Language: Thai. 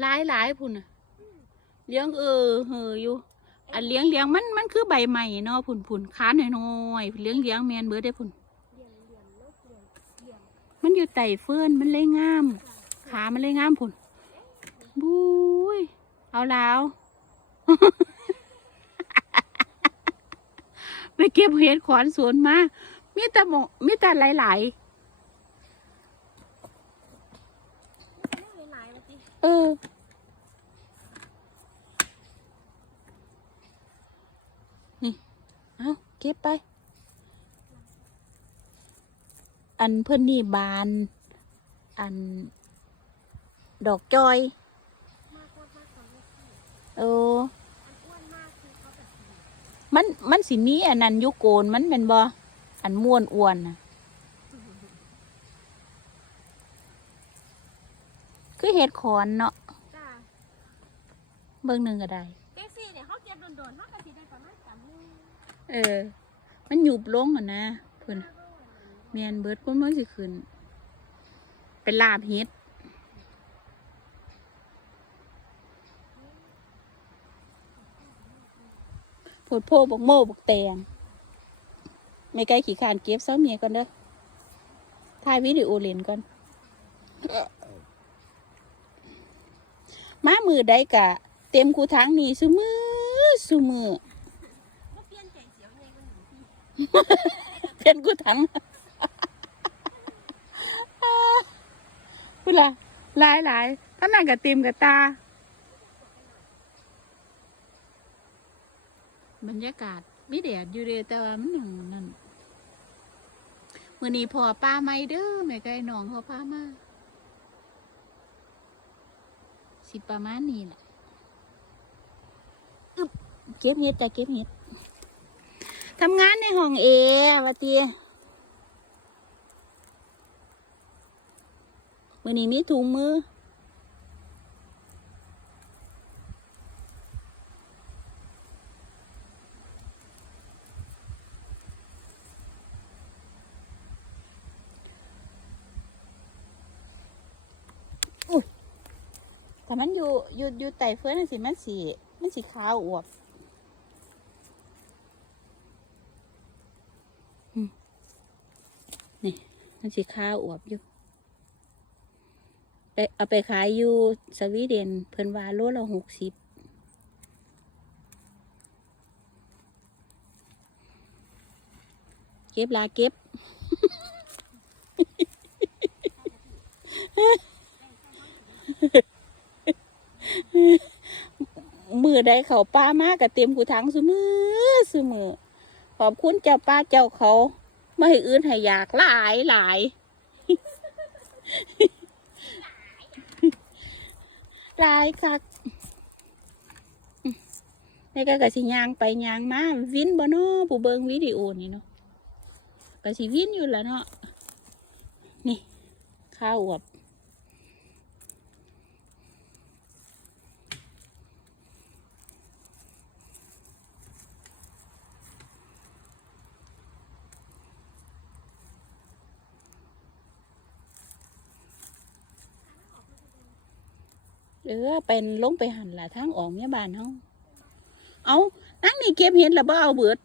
หลายหลายพุ่นน่ะเลี้ยงเออเฮออยู่อันเลี้ยงเลี้ยงมันมันคือใบใหม่เนาะพุ่นพุ่นค้านน้อยเลี้ยงเลี้ยงแมนเบิดได้พุ่นเหลี่ยมเหลี่ยมลูกเหลี่ยมเหลี่ยมมันอยู่ไต่เฟื่อนมันเลยงาม ขามันเลยงามพุ่นบุ้ยเอาแล้วไปเก็บเห็ดขอนสวนมามีแต่หมมีแต่หลาย ๆมาสิ ๆ เออนี่ เอาเก็บไป อันเพื่อนนี่บาน อัน ดอกจอยโคตรมากของลูกพี่เอออันอ้วนมากคือเขาแบบมัน มันสิมีอันนั้นยุโกนมันเป็นบ่อันม้วนอ้วนนะ คือเห็ดขอนเนาะจ้าเบิ่งหนึ่งก็ได้เก๊ซี่เนี่ยเขาเก็บโดนๆเขาก็สิได้ประมาณสามมือเออ มันหยุบลงอะนะเพิ่นแมนเบิดพุ่นมันสิขึ้น เป็นลาบเฮ็ดโพดโพบกโม่บกแตงไม่ไกลขี่ขานเก็บเซ้าเมียก่อนเด้อถ่ายวิดีโอเล่นก่อน มามือได้กะ เต็มกูทั้งนี่ซุมือซุมือเปลี่ยนใจเสียวไงก็หนูพี่เพียนกูทั้งพูดละหลายหลายท่านนั่งกับติมกับตา บรรยากาศมีแดดอยู่เดะแต่ว่ามันหนึ่งนั่นมื่อนี้พอป้าไม่เด้อแม่ไก่น้องเขาพามา สิประมาณนี้แหละอึบเก็บเห็ดแต่เก็บเห็ดทำงานในห้องเอวะเตีมือนี้มีถุงมือ แต่มันอยู่อยู่อยู่ไต่เฟื่อนนั่นสิมันสีมันสีขาวอวบนี่มันสีขาวอวบอยู่ไปเอาไปขายอยู่สวีเดนเพิ่นว่าโลละหกสิบเก็บลาเก็บ มือใดเขาป้ามากกับเต็มกูทั้งสมือสมือขอบคุณเจ้าป้าเจ้าเขาไม่ให้อื่นให้อยากหลายหลายหลายคักในก็กะสิยางไปยางมาวินบ่เนาะผู้เบิงวิดีโอนี่เนาะกะสิวินอยู่แล้วเนาะนี่ข้าวอวบ เออเป็นลงไปหันละทางออกเนี่ยบ้านเฮาเอานั่งนี่เก็บเห็ดแล้วบ่เอาเบิด